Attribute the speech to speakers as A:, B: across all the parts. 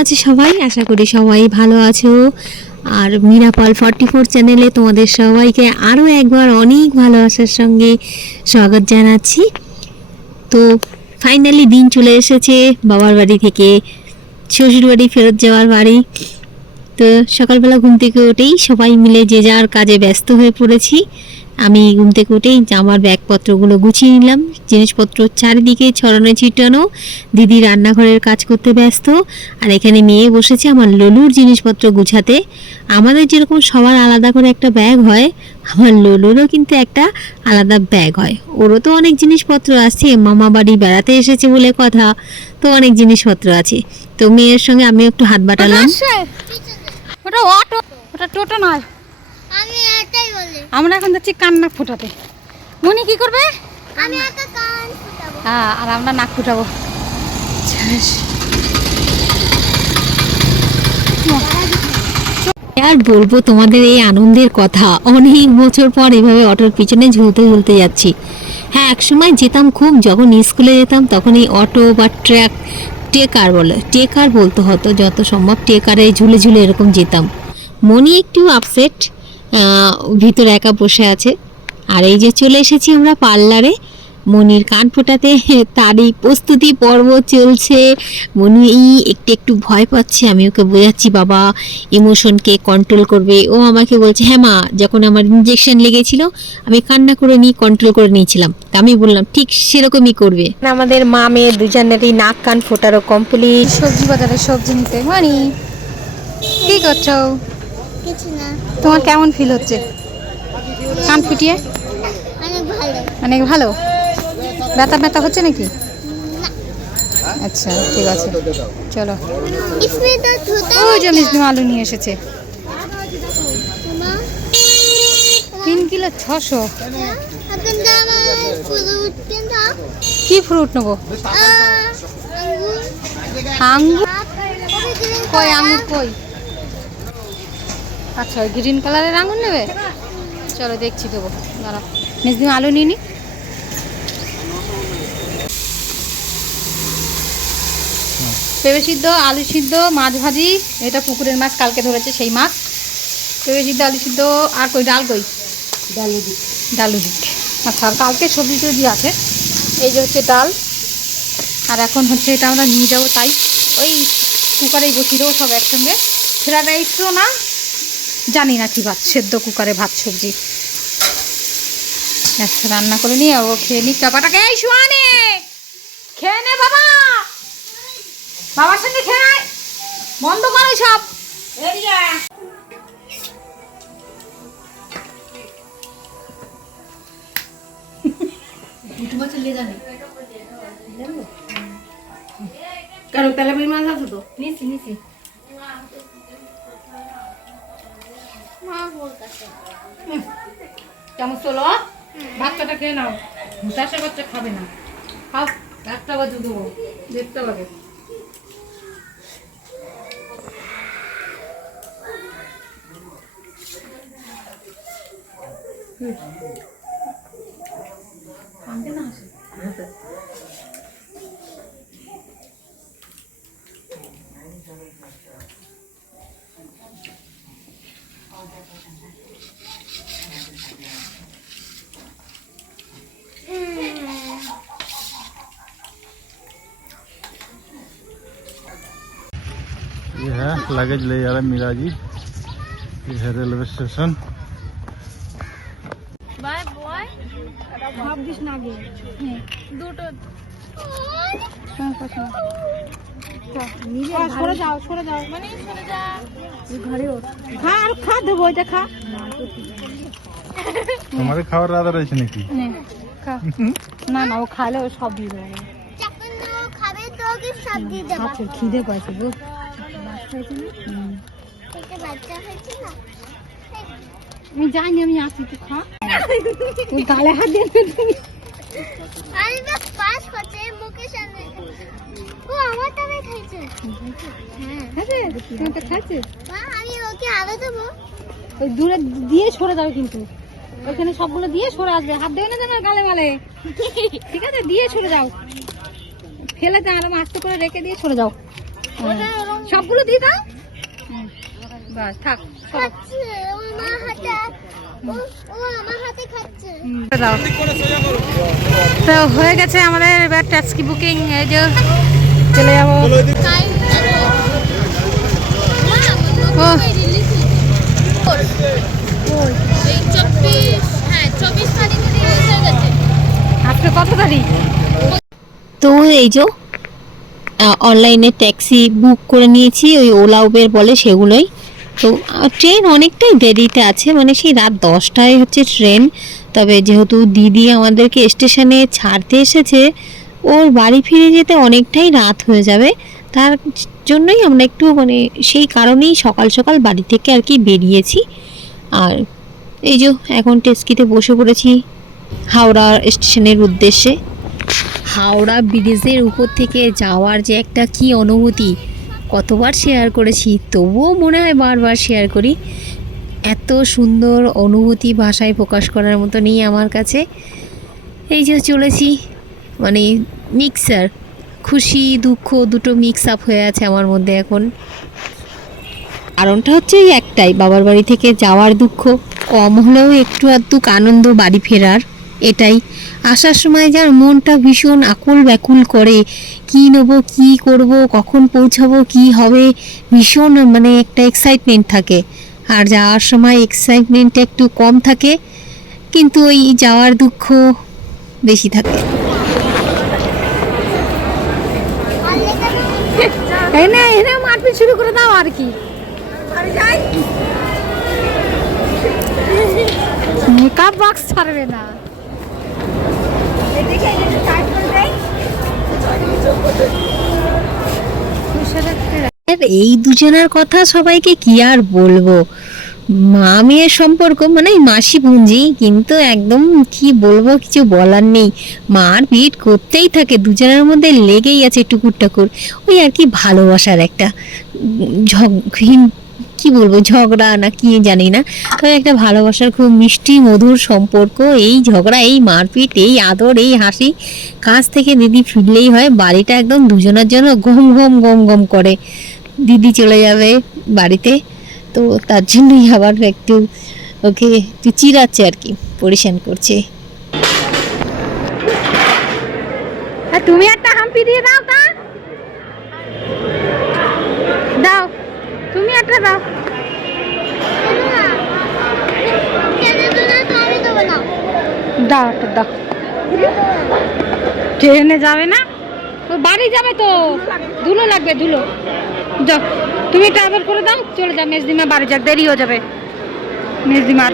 A: আছে সবাই? আশা করি সবাই ভালো আছো। আর মিরাপাল ফর্টি ফোর চ্যানেলে তোমাদের সবাইকে আরও একবার অনেক ভালোবাসার সঙ্গে স্বাগত জানাচ্ছি। তো ফাইনালি দিন চলে এসেছে, বাবার বাড়ি থেকে শ্বশুর বাড়ি ফেরত যাওয়ার বাড়ি। তো সকালবেলা ঘুম থেকে উঠেই সবাই মিলে যে যার কাজে ব্যস্ত হয়ে পড়েছি আমি ঘুম থেকে উঠেই জামার ব্যাগপত্রগুলো গুছিয়ে নিলাম। জিনিসপত্র চারিদিকে ছড়ানো ছিটানো। দিদি রান্নাঘরের কাজ করতে ব্যস্ত। আর এখানে মেয়ে বসেছে আমার ললুর জিনিসপত্র গুছাতে। আমাদের যেরকম সবার আলাদা করে একটা ব্যাগ হয়, আমার ললুরও কিন্তু একটা আলাদা ব্যাগ হয়। ওরও তো অনেক জিনিসপত্র আছে, মামা বাড়ি বেড়াতে এসেছে বলে কথা, তো অনেক জিনিসপত্র আছে। তো মেয়ের সঙ্গে আমি একটু হাত বাটালাম।
B: ওটা অটো, ওটা টোটো নয়।
C: আমি এটাই বলি।
B: আমরা এখন যাচ্ছি কান্না ফোটাতে। মনি কি করবে?
C: আমি একটা কান ফুটাবো।
B: হ্যাঁ আর আমরা নাক ফুটাবো।
A: আর বলব তোমাদের এই আনন্দের কথা। অনেক বছর পর এভাবে অটোর পিছনে ঝুলতে ঝুলতে যাচ্ছি। হ্যাঁ একসময় যেতাম খুব যখন স্কুলে যেতাম তখন এই অটো বা ট্র্যাক টেকার বলে টেকার বলতে হতো যত সম্ভব টেকারে ঝুলে ঝুলে এরকম যেতাম। মনি একটু আপসেট ভিতরে একা বসে আছে। আর এই যে চলে এসেছি আমরা পার্লারে। মনির কান ফোটাতে তারই প্রস্তুতি পর্ব চলছে। মনি এই একটু একটু ভয় পাচ্ছে আমি ওকে বোঝাচ্ছি বাবা ইমোশনকে কন্ট্রোল করবে। ও আমাকে বলছে হ্যাঁ মা যখন আমার ইঞ্জেকশন লেগেছিল আমি কান্না করে নিয়ে কন্ট্রোল করে নিয়েছিলাম। তা আমি বললাম ঠিক সেরকমই করবে। আমাদের মা মেয়ে দুজনেরই নাক কান ফোটারও কমপ্লিট
B: সবজি বাজারে সবজি নিতে। মনি কি করছ? তোমার কেমন ফিল হচ্ছে? কান ফুটিয়ে?
C: অনেক ভালো।
B: ব্যথা ব্যথা হচ্ছে নাকি? আচ্ছা ঠিক আছে। চলো। ওই যে আলু নিয়ে এসেছে। তিন কিলো ছশো। কি ফ্রুট নেব? আঙ্গুর। কই আঙ্গুর কই? আচ্ছা গ্রিন কালারের আঙ্গুর নেবে? চলো দেখছি দেবো। দাঁড়া মিষ্টি আলু নিয়ে নি। পেঁপে সিদ্ধ আলু সিদ্ধ মাছ ভাজি এটা পুকুরের মাছ কালকে ধরেছে সেই মাছ। পেঁপে সিদ্ধ আলু সিদ্ধ আর কই ডাল কই? ডালু দিক ডালু দিক আচ্ছা আর কালকে সবজি টবজি আছে। এই যে হচ্ছে ডাল। আর এখন হচ্ছে এটা আমরা নিয়ে যাব তাই। ওই কুকারেই বসিয়ে দেবো সব একসঙ্গে। ফ্রাইড রাইসও না? জানি না কি ভাত সেদ্ধ কুকারে ভাত সবজি। আচ্ছা রান্না করে নিয়ে ও খেয়ে নি চাপাটাকে এই শুয়ানে খেয়ে নে বাবা! বাবার সঙ্গে খেয়ে বন্ধ করো সব।
D: কেন তেলাপির মাছ আছে তো?
B: নিছি নিছি।
D: চামচ তোলো বাচ্চাটা খেয়ে নাও। চাষের বাচ্চা খাবে না। খাও একটা বাজু দেবো। দেখতে লাগে।
E: ये है लगेज ले जा रहा है मीरा जी ये है रेलवे स्टेशन
C: बाय बॉय
B: ভাবছিস না আগে
C: দুটো
B: সরে যাও সরে যাও
C: মানে সরে যা
B: ঘরে ওঠ খা আর খা দেবো ওইটা খা
E: তোমাদের খাওয়ার রাধা রয়েছে নাকি
B: নে, খা না না ও খালে ও সব দিয়ে দেবে
C: চাকন তো খাবে তো কি সবজি দেব
B: খাচ্ছে খিদে পাইছে গো আমি জানি আমি আসি তো গালে হাত দিয়ে তো
C: ওকে
B: দূরে দিয়ে সরে যাবে কিন্তু ওখানে সবগুলো দিয়ে সরে আসবে হাত দেবে না যেন গালে মালে ঠিক আছে দিয়ে সরে যাও ফেলে দাও আরও আস্তে করে রেখে দিয়ে সরে যাও সবগুলো দিয়ে দাও। বাস থাক তো হয়ে গেছে আমাদের এবার ট্যাক্সি বুকিং এই যে চলে যাব। ও।
C: চব্বিশ হ্যাঁ
B: আজকে কত তারিখ?
A: তো এই যে অনলাইনে ট্যাক্সি বুক করে নিয়েছি, ওই ওলা উবের বলে সেগুলোই। তো ট্রেন অনেকটাই দেরিতে আছে মানে সেই রাত দশটায় হচ্ছে ট্রেন তবে যেহেতু দিদি আমাদেরকে স্টেশনে ছাড়তে এসেছে, ওর বাড়ি ফিরে যেতে অনেকটাই রাত হয়ে যাবে। তার জন্যই আমরা একটু মানে সেই কারণেই সকাল সকাল বাড়ি থেকে আর কি বেরিয়েছি। আর এই যে, এখন টেস্কিতে বসে পড়েছি হাওড়া স্টেশনের উদ্দেশ্যে। হাওড়া ব্রিজের উপর থেকে যাওয়ার যে একটা কি অনুভূতি, কতবার শেয়ার করেছি, তবুও মনে হয় বারবার শেয়ার করি। এত সুন্দর অনুভূতি ভাষায় প্রকাশ করার মতো নেই আমার কাছে। এই যে চলেছি মানে মিক্সার খুশি, দুঃখ, দুটো মিক্স আপ হয়ে আছে আমার মধ্যে এখন। কারণটা হচ্ছে একটাই, বাবার বাড়ি থেকে যাওয়ার দুঃখ, কম হলেও একটু আধটুক আনন্দ, বাড়ি ফেরার। এটাই। আসার সময় যার মনটা ভীষণ আকুল ব্যাকুল করে কি নেব কি করব কখন পৌঁছাবো কি হবে ভীষণ মানে একটা এক্সাইটমেন্ট থাকে। আর যাওয়ার সময় এক্সাইটমেন্টটা একটু কম থাকে কিন্তু ওই যাওয়ার দুঃখ বেশি থাকে।
B: এনে এনে মারপিট শুরু করে দাও আর কি। মেকআপ বক্স ছাড়বে না।
A: এই দুজনের কথা সবাইকে কি আর বলব? মা মেয়ের সম্পর্ক মানে মাসি পুঞ্জি কিন্তু একদম কি বলব কিছু বলার নেই। মার পিট করতেই থাকে দুজনের মধ্যে লেগেই আছে টুকুর টাকুর ওই আর কি ভালোবাসার একটা উম, ঝগ- হিম- কি বলব, ঝগড়া না কি জানি না। তবে একটা ভালোবাসার খুব মিষ্টি, মধুর সম্পর্ক, এই ঝগড়া, এই মারপিট, এই আদর, এই হাসি, কাজ থেকে দিদি ফিরলেই হয়, বাড়িটা একদম দুজনের জন্য গম গম গম গম করে। দিদি চলে যাবে বাড়িতে, তো তার জন্যই আবার একটু, ওকে একটু চিরাচ্ছে আর কি পরিশান করছে।
B: তুমি একটা হাম্পি দিয়ে দাও তা। দাও। একটা দাও।
C: না
B: দাও একটা দাও। ট্রেনে যাবে না? ও বাড়ি যাবে তো। ধুলো লাগবে ধুলো। যাও তুমি আদর করে দাও চলে যাও। মেজদিমা বাড়ি যাক দেরি হয়ে যাবে। মেজদিমার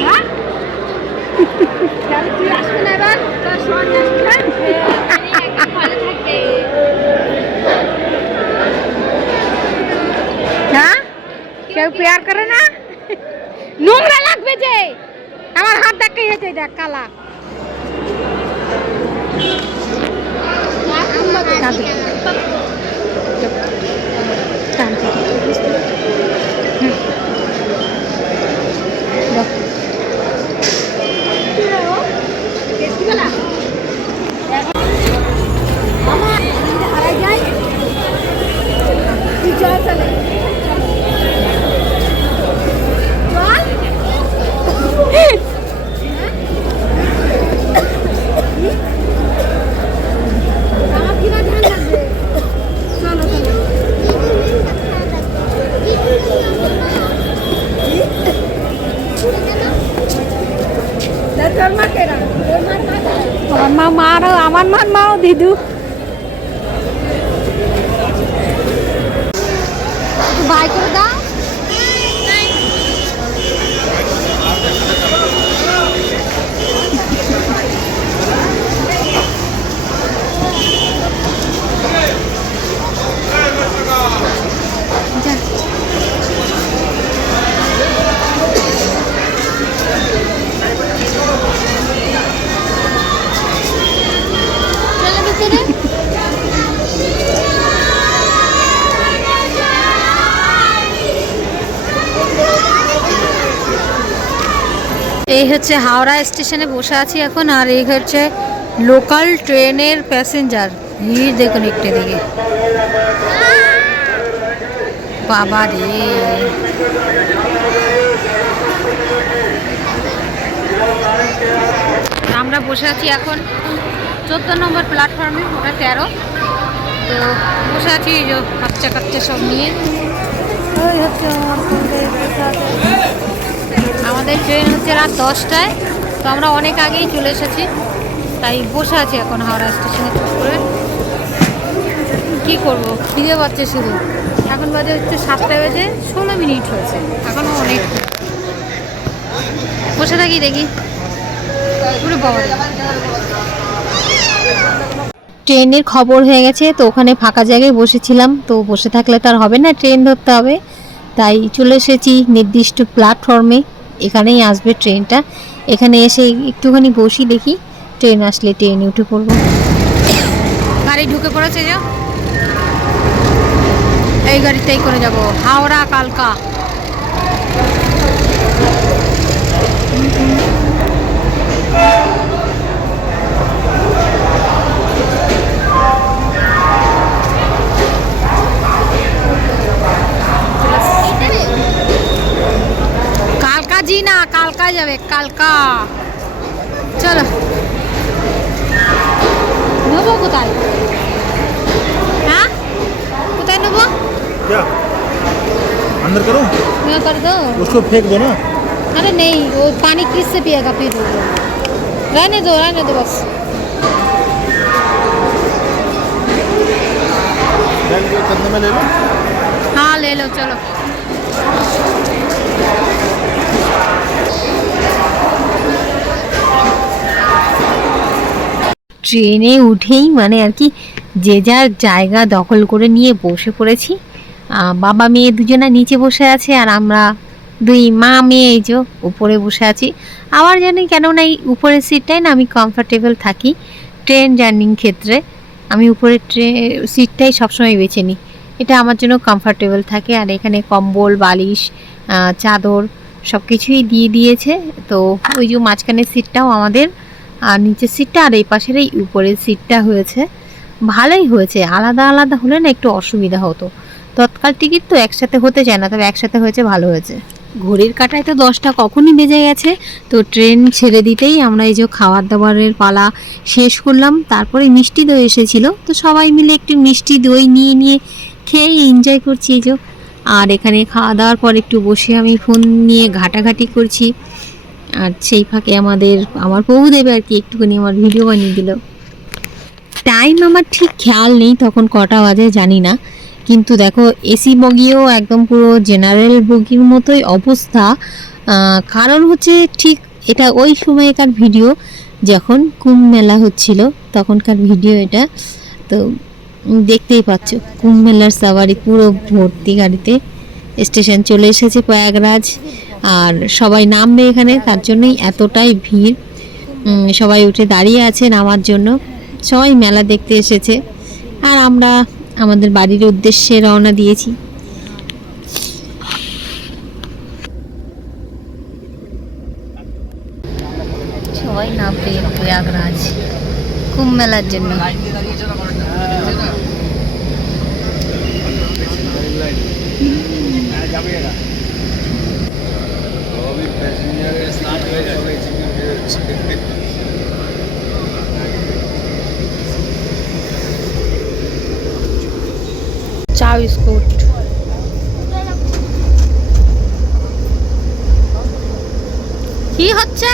B: হ্যাঁ? কেউ পেয়ার করে না নোংরা লাগবে যে আমার হাত দেখে গেছে দেখ কালা কাঁদে। কাঁদে।
C: doux.
B: এই হচ্ছে হাওড়া স্টেশনে বসে আছি এখন, আর এই হচ্ছে
A: লোকাল ট্রেনের প্যাসেঞ্জার। ভিড় দেখুন একটু দিকে বাবা রে। আমরা বসে আছি এখন চোদ্দ নম্বর প্ল্যাটফর্মে ওটা তেরো। তো বসে আছি যে বাচ্চা কাচ্চা সব নিয়ে। ওই হচ্ছে। আমাদের ট্রেন হচ্ছে রাত দশটায়। তো আমরা অনেক আগেই চলে এসেছি। তাই বসে আছি এখন হাওড়া স্টেশনে চুপ করে। কী করব? খিদে পাচ্ছে শুধু। এখন বাজে হচ্ছে সাতটা বেজে ষোলো মিনিট হয়েছে। এখনও অনেক বসে থাকি দেখি। পুরো বাবা। ট্রেনের খবর হয়ে গেছে, তো ওখানে ফাঁকা জায়গায় বসেছিলাম। তো বসে থাকলে তো আর হবে না, ট্রেন ধরতে হবে। তাই চলে এসেছি নির্দিষ্ট প্ল্যাটফর্মে এখানেই আসবে ট্রেনটা। এখানে এসে একটুখানি বসি দেখি। ট্রেন আসলে ট্রেনে উঠে পড়ব। গাড়ি ঢুকে পড়েছে যা। এই গাড়িটাই করে যাব। হাওড়া, কালকা।
E: करो
A: मैं कर दो
E: उसको फेंक दो ना
A: अरे नहीं वो पानी किससे पिएगा फिर वो रहने दो रहने दो बस
E: कंधे में ले लो
A: हाँ ले लो चलो ট্রেনে উঠেই মানে আর কি যে যার জায়গা দখল করে নিয়ে বসে পড়েছি আহ, বাবা মেয়ে দুজনা নিচে বসে আছে আর আমরা দুই মা মেয়ে এই যে উপরে বসে আছি। আমার জানি কেন না এই উপরের সিটটাই না আমি কমফর্টেবল থাকি ট্রেন জার্নিং ক্ষেত্রে। আমি উপরের ট্রে সিটটাই সবসময় বেছে নিই। এটা আমার জন্য কমফর্টেবল থাকে আর এখানে কম্বল, বালিশ চাদর সব কিছুই দিয়ে দিয়েছে। তো ওই যে মাঝখানের সিটটাও আমাদের, আর নিচের সিটটা আর এই পাশের এই উপরের সিটটা হয়েছে। ভালোই হয়েছে। আলাদা আলাদা হলে না একটু অসুবিধা হতো। তৎকাল টিকিট তো একসাথে হতে চায় না, তবে একসাথে হয়েছে, ভালো হয়েছে। ঘড়ির কাটায় তো দশটা কখনই বেজে গেছে, তো ট্রেন ছেড়ে দিতেই আমরা এই যে খাবার দাবারের পালা শেষ করলাম, তারপরে মিষ্টি দই এসেছিল, তো সবাই মিলে একটু মিষ্টি দই নিয়ে নিয়ে খেয়ে এনজয় করছি এই যে। আর এখানে খাওয়া দাওয়ার পর একটু বসে আমি ফোন নিয়ে ঘাটাঘাটি করছি, আর সেই ফাঁকে আমাদের, আমার প্রভুদেব আর কি, একটুখানি আমার ভিডিও বানিয়ে দিল। টাইম আমার ঠিক খেয়াল নেই, তখন কটা বাজে জানি না কিন্তু দেখো, এসি বগিও একদম পুরো জেনারেল বগির মতোই অবস্থা। কারণ হচ্ছে ঠিক এটা ওই সময়কার ভিডিও যখন কুম্ভ মেলা হচ্ছিল, তখনকার ভিডিও এটা। তো দেখতেই পাচ্ছ, কুম্ভ মেলার সাওয়ারি পুরো ভর্তি গাড়িতে স্টেশন চলে এসেছে প্রয়াগরাজ। আর সবাই নামবে এখানে, তার জন্যই এতটাই ভিড়। সবাই উঠে দাঁড়িয়ে আছে নামার জন্য। সবাই মেলা দেখতে এসেছে। আর আমরা আমাদের বাড়ির উদ্দেশ্যে রওনা দিয়েছি। সবাই নামবে প্রয়াগরাজ। কুম্ভ মেলার জন্য। চা বিস্কুট কি হচ্ছে?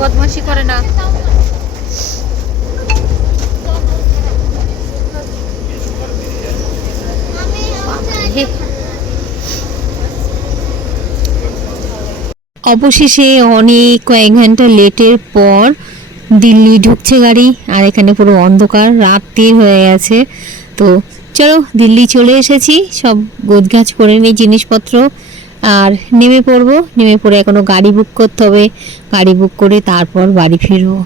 A: বদমাশি করে না। হে। অবশেষে অনেক কয়েক ঘণ্টা লেটের পর দিল্লি ঢুকছে গাড়ি, আর এখানে পুরো অন্ধকার রাত্রি হয়ে গেছে। তো চলো দিল্লি চলে এসেছি, সব গোছগাছ করে নিই জিনিসপত্র, আর নেমে পড়ব। নেমে পড়ে এখনও গাড়ি বুক করতে হবে। গাড়ি বুক করে তারপর বাড়ি ফিরবো।